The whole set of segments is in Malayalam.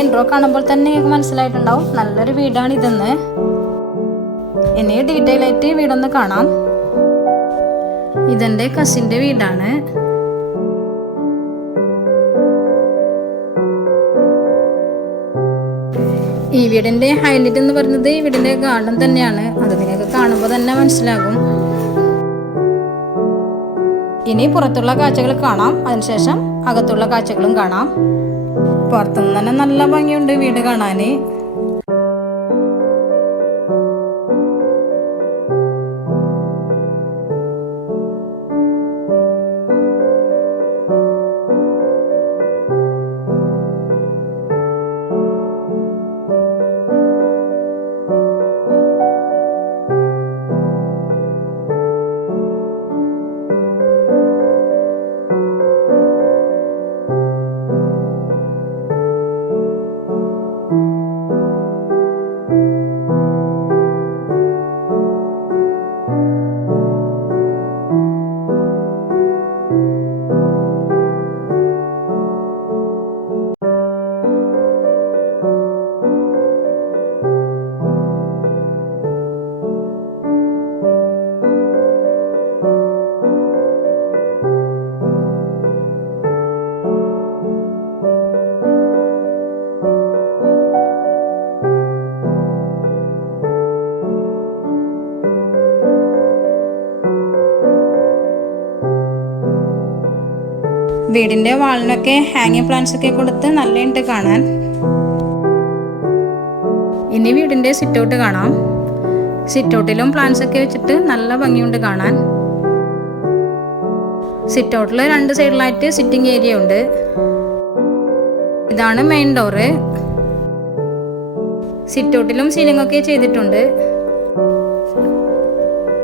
ഇൻട്രോ കാണുമ്പോൾ തന്നെ നിങ്ങൾക്ക് മനസ്സിലായിട്ടുണ്ടാവും നല്ലൊരു വീടാണ് ഇതെന്ന്. ഇനി ഡീറ്റെയിൽ ആയിട്ട് വീടൊന്ന് കാണാം. ഇതെൻ്റെ കസിൻ്റെ വീടാണ്. ഈ വീടിൻ്റെ ഹൈലൈറ്റ് എന്ന് പറയുന്നത് ഈ വീടിൻ്റെ ഗാർഡൻ തന്നെയാണ്. അത് നിങ്ങൾക്ക് കാണുമ്പോൾ തന്നെ മനസ്സിലാകും. ഇനി പുറത്തുള്ള കാഴ്ചകൾ കാണാം, അതിനുശേഷം അകത്തുള്ള കാഴ്ചകളും കാണാം. പുറത്തുനിന്ന് തന്നെ നല്ല ഭംഗിയുണ്ട് വീട് കാണാൻ. വീടിൻ്റെ വാളിനൊക്കെ ഹാങ്ങിങ് പ്ലാന്റ്സ് ഒക്കെ കൊടുത്ത് നല്ലതുണ്ട് കാണാൻ. ഇനി വീടിൻ്റെ സിറ്റ് ഔട്ട് കാണാം. സിറ്റ് ഔട്ടിലും പ്ലാന്റ്സ് ഒക്കെ വെച്ചിട്ട് നല്ല ഭംഗിയുണ്ട് കാണാൻ. സിറ്റ് ഔട്ടിൽ 2 സൈഡിലായിട്ട് സിറ്റിംഗ് ഏരിയ ഉണ്ട്. ഇതാണ് മെയിൻ ഡോറ്. സിറ്റ് ഔട്ടിലും സീലിംഗ് ഒക്കെ ചെയ്തിട്ടുണ്ട്.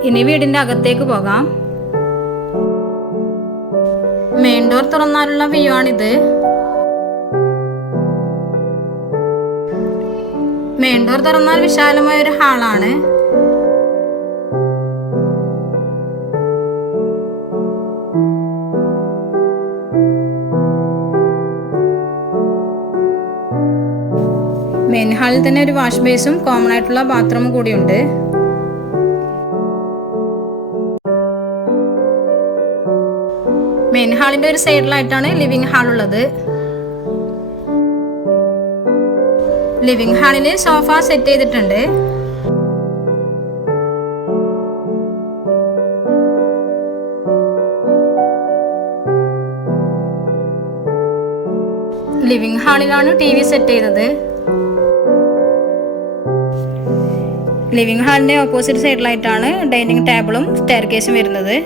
ഇനി വീടിൻ്റെ അകത്തേക്ക് പോകാം. മെയിൻ ഡോർ തുറന്നാലുള്ള വ്യൂ ആണിത്. മെയിൻ ഡോർ തുറന്നാൽ വിശാലമായ ഒരു ഹാളാണ്. മെയിൻ ഹാളിൽ തന്നെ ഒരു വാഷ് ബേസും കോമൺ ആയിട്ടുള്ള ബാത്റൂമും കൂടിയുണ്ട്. മെയിൻ ഹാളിൻ്റെ ഒരു സൈഡിലായിട്ടാണ് ലിവിംഗ് ഹാൾ ഉള്ളത്. ലിവിംഗ് ഹാളിൽ സോഫ സെറ്റ് ചെയ്തിട്ടുണ്ട്. ലിവിംഗ് ഹാളിലാണ് TV സെറ്റ് ചെയ്തത്. ലിവിംഗ് ഹാളിൻ്റെ ഓപ്പോസിറ്റ് സൈഡിലായിട്ടാണ് ഡൈനിങ് ടേബിളും സ്റ്റെയർകേസും വരുന്നത്.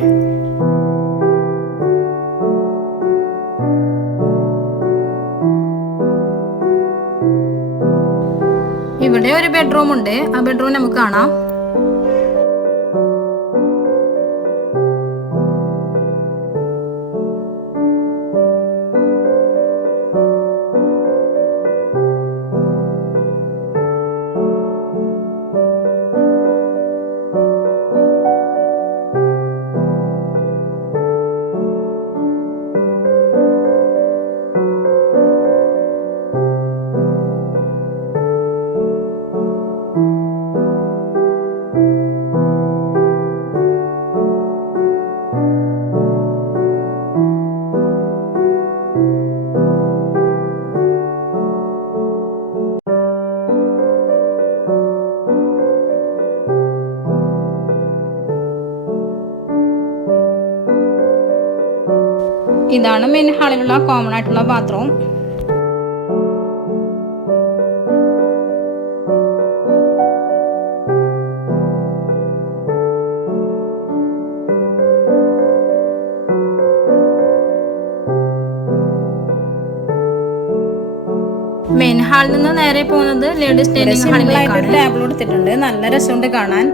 ഇവിടെ ഒരു ബെഡ്റൂം ഉണ്ട്. ആ ബെഡ്റൂം നമുക്ക് കാണാം. ഇതാണ് മെയിൻ ഹാളിലുള്ള കോമൺ ആയിട്ടുള്ള ബാത്റൂം. മെയിൻ ഹാളിൽ നിന്ന് നേരെ പോകുന്നത് ലേഡീസ് ഡൈനിങ് ഹാളിലേക്കാണ്. ടേബിൾ കൊടുത്തിട്ടുണ്ട്. നല്ല രസമുണ്ട് കാണാൻ.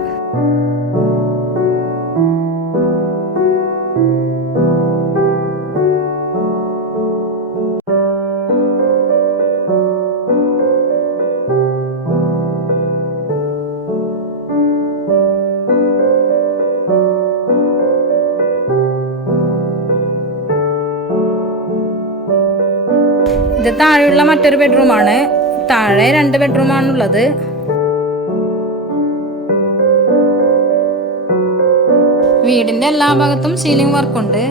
ഇത് താഴെയുള്ള മറ്റൊരു ബെഡ്റൂമാണ്. താഴെ 2 ബെഡ്റൂമാണുള്ളത്. വീടിന്റെ എല്ലാ ഭാഗത്തും സീലിംഗ് വർക്കുണ്ട്.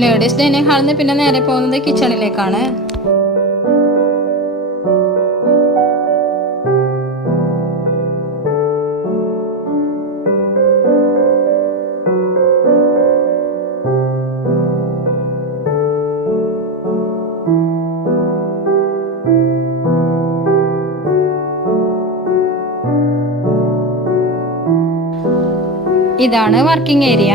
ലേഡീസ് ഡൈനിങ് ഹാളിൽ നിന്ന് പിന്നെ നേരെ പോകുന്നത് കിച്ചണിലേക്കാണ്. ഇതാണ് വർക്കിംഗ് ഏരിയ.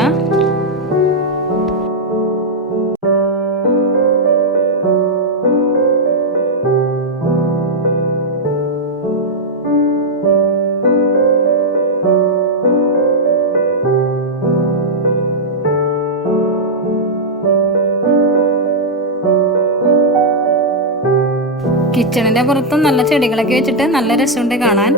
കിച്ചണിന്റെ പുറത്തും നല്ല ചെടികളൊക്കെ വെച്ചിട്ട് നല്ല രസമുണ്ട് കാണാൻ.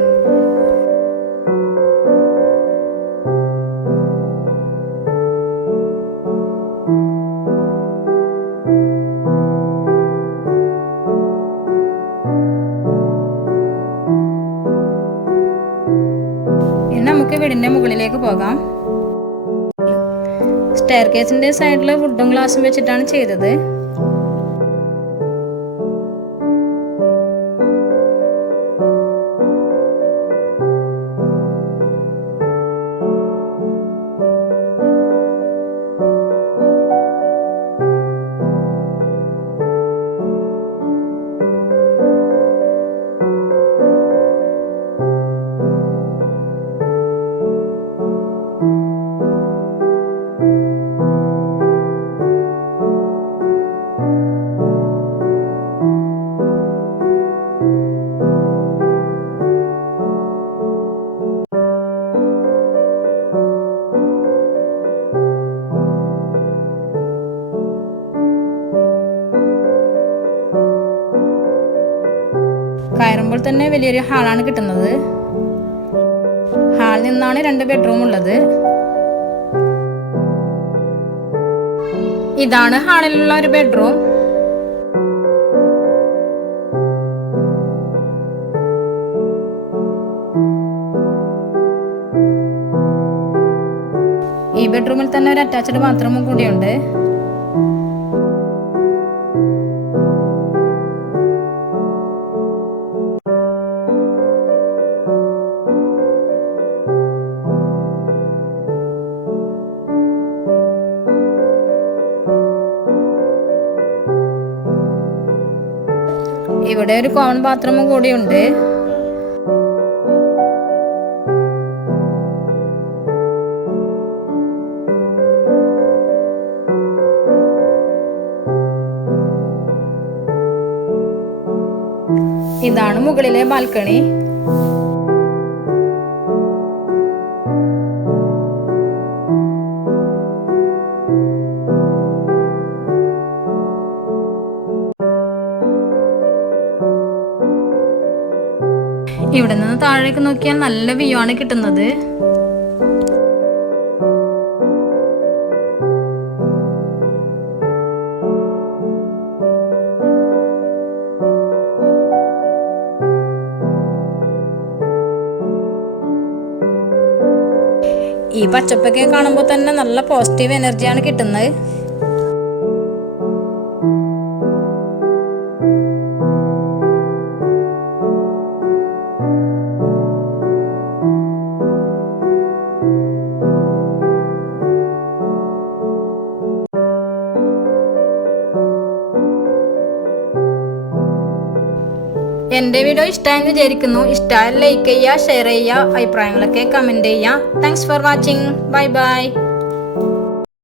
ഇനി നമുക്ക് വീടിന്റെ മുകളിലേക്ക് പോകാം. സ്റ്റെയർ കേസിന്റെ സൈഡിൽ വുഡും ഗ്ലാസും വെച്ചിട്ടാണ് ചെയ്തത്. കയറുമ്പോൾ തന്നെ വലിയൊരു ഹാളാണ് കിട്ടുന്നത്. ഹാളിൽ നിന്നാണ് 2 ബെഡ്റൂം ഉള്ളത്. ഇതാണ് ഹാളിലുള്ള ഒരു ബെഡ്റൂം. ഈ ബെഡ്റൂമിൽ തന്നെ ഒരു അറ്റാച്ച്ഡ് ബാത്റൂമും കൂടിയുണ്ട്. ഇവിടെ ഒരു കോമൺ ബാത്റൂമും കൂടിയുണ്ട്. ഇതാണ് മുകളിലെ ബാൽക്കണി. ഇവിടെ നിന്ന് താഴേക്ക് നോക്കിയാൽ നല്ല വ്യൂ ആണ് കിട്ടുന്നത്. ഈ പച്ചപ്പൊക്കെ കാണുമ്പോൾ തന്നെ നല്ല പോസിറ്റീവ് എനർജിയാണ് കിട്ടുന്നത്. എൻ്റെ വീഡിയോ ഇഷ്ടമായെന്ന് വിചാരിക്കുന്നു. ഇഷ്ടമായാൽ ലൈക്ക് ചെയ്യുക, ഷെയർ ചെയ്യുക, അഭിപ്രായങ്ങളൊക്കെ കമൻറ്റ് ചെയ്യുക. Thanks for watching. Bye bye.